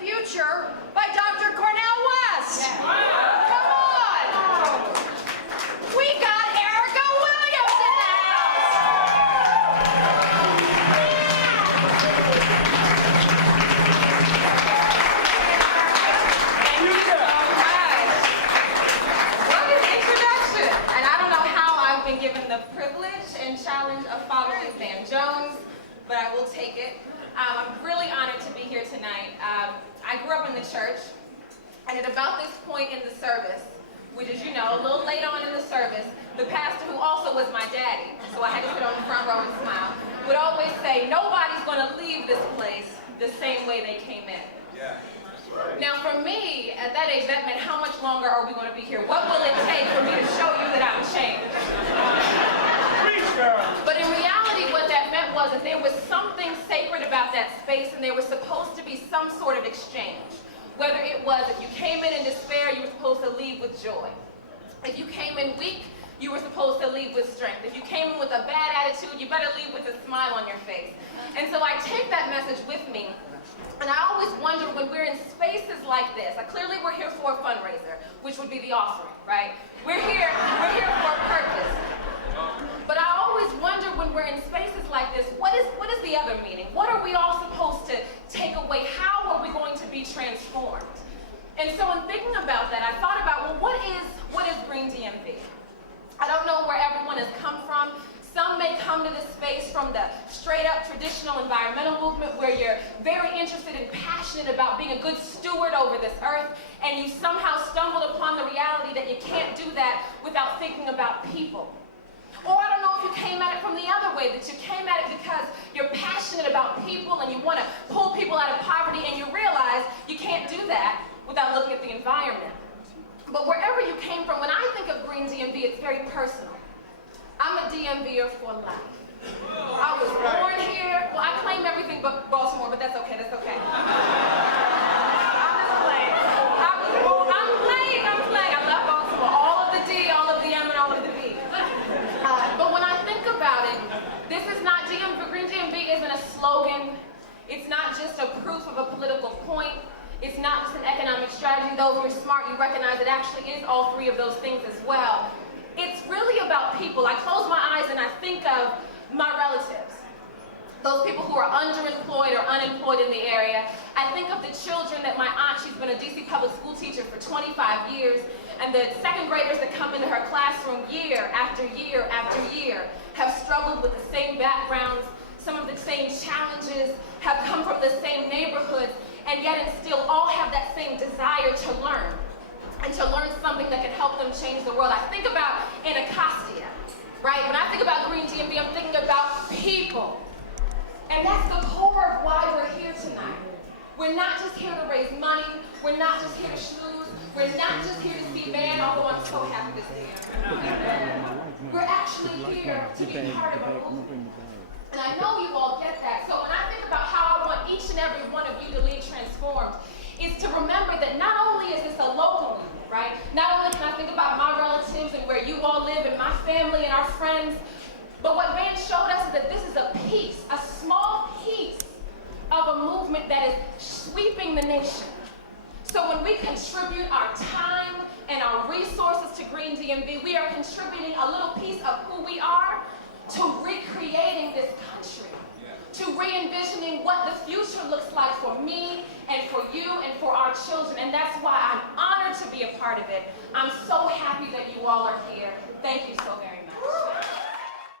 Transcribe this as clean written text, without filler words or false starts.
Future by Dr. Cornel West. Yeah. Come on! We got Erica Williams in the house! Thank you so much. What an introduction. And I don't know how I've been given the privilege and challenge of following Van Jones, but I will take it. I'm really honored to be here tonight. I grew up in the church, and at about this point in the service, which is, you know, a little late on in the service, the pastor, who also was my daddy, so I had to sit on the front row and smile, would always say, nobody's going to leave this place the same way they came in. Yeah. Now for me, at that age, that meant how much longer are we going to be here? What will it take for me to show you that I'm changed? But in reality, what that meant was that there was something sacred about that space, and there was supposed to be some sort of exchange. Whether it was, if you came in despair, you were supposed to leave with joy. If you came in weak, you were supposed to leave with strength. If you came in with a bad attitude, you better leave with a smile on your face. And so I take that message with me, and I always wonder when we're in spaces like this, like clearly we're here for a fundraiser, which would be the offering, right? We're here for a purpose. But I always wonder when we're in spaces like this, what is the other meaning? What are we all supposed to take away? How are we going to be transformed? And so in thinking about that, I thought about, well, what is Green DMV? I don't know where everyone has come from. Some may come to this space from the straight up traditional environmental movement where you're very interested and passionate about being a good steward over this earth, and you somehow stumbled upon the reality that you can't do that without thinking about people. Or I don't know if you came at it from the other way, that you came at it because you're passionate about people and you want to pull people out of poverty, and you realize you can't do that without looking at the environment. But wherever you came from, when I think of Green DMV, it's very personal. I'm a DMVer for life. I was born here. Well, I claim everything but Baltimore, but that's okay, that's okay. I'm just playing. I'm playing. I love Baltimore. All of the D, all of the M, and all of the B. But when I think about it, this is not Green DMV isn't a slogan. It's not just a proof of a political point. It's not just an economic strategy. Though if you're smart, you recognize it actually is all three of those things as well. It's really about people. I close my eyes and I think of my relatives. Those people who are underemployed or unemployed in the area. I think of the children that my aunt, she's been a DC public school teacher for 25 years, and the second graders that come into her classroom year after year after year have struggled with the same backgrounds, some of the same challenges, have come from the same neighborhoods, and yet and still all have that same desire to learn, and to learn something that can help them change the world. I think about Anacostia, right? When I think about Green DMV, I'm thinking about people. And that's the core of why we're here tonight. We're not just here to raise money. We're not just here to schmooze. We're not just here to see Van, although I'm so happy to see him. We're actually here to be part of a movement. And I know you all get that. So when I think about how I want each and every one of you to leave transformed, is to remember that not only is this a local movement, right? Not only can I think about my relatives and where you all live and my family and our friends, but what Van showed us is that this is a piece, a small piece of a movement that is sweeping the nation. So when we contribute our time and our resources to Green DMV, we are contributing a little piece of who we are to recreating this country, to re-envisioning what the future looks like for me and for you and for our children. And that's why I'm honored to be a part of it. I'm so happy that you all are here. Thank you so very much.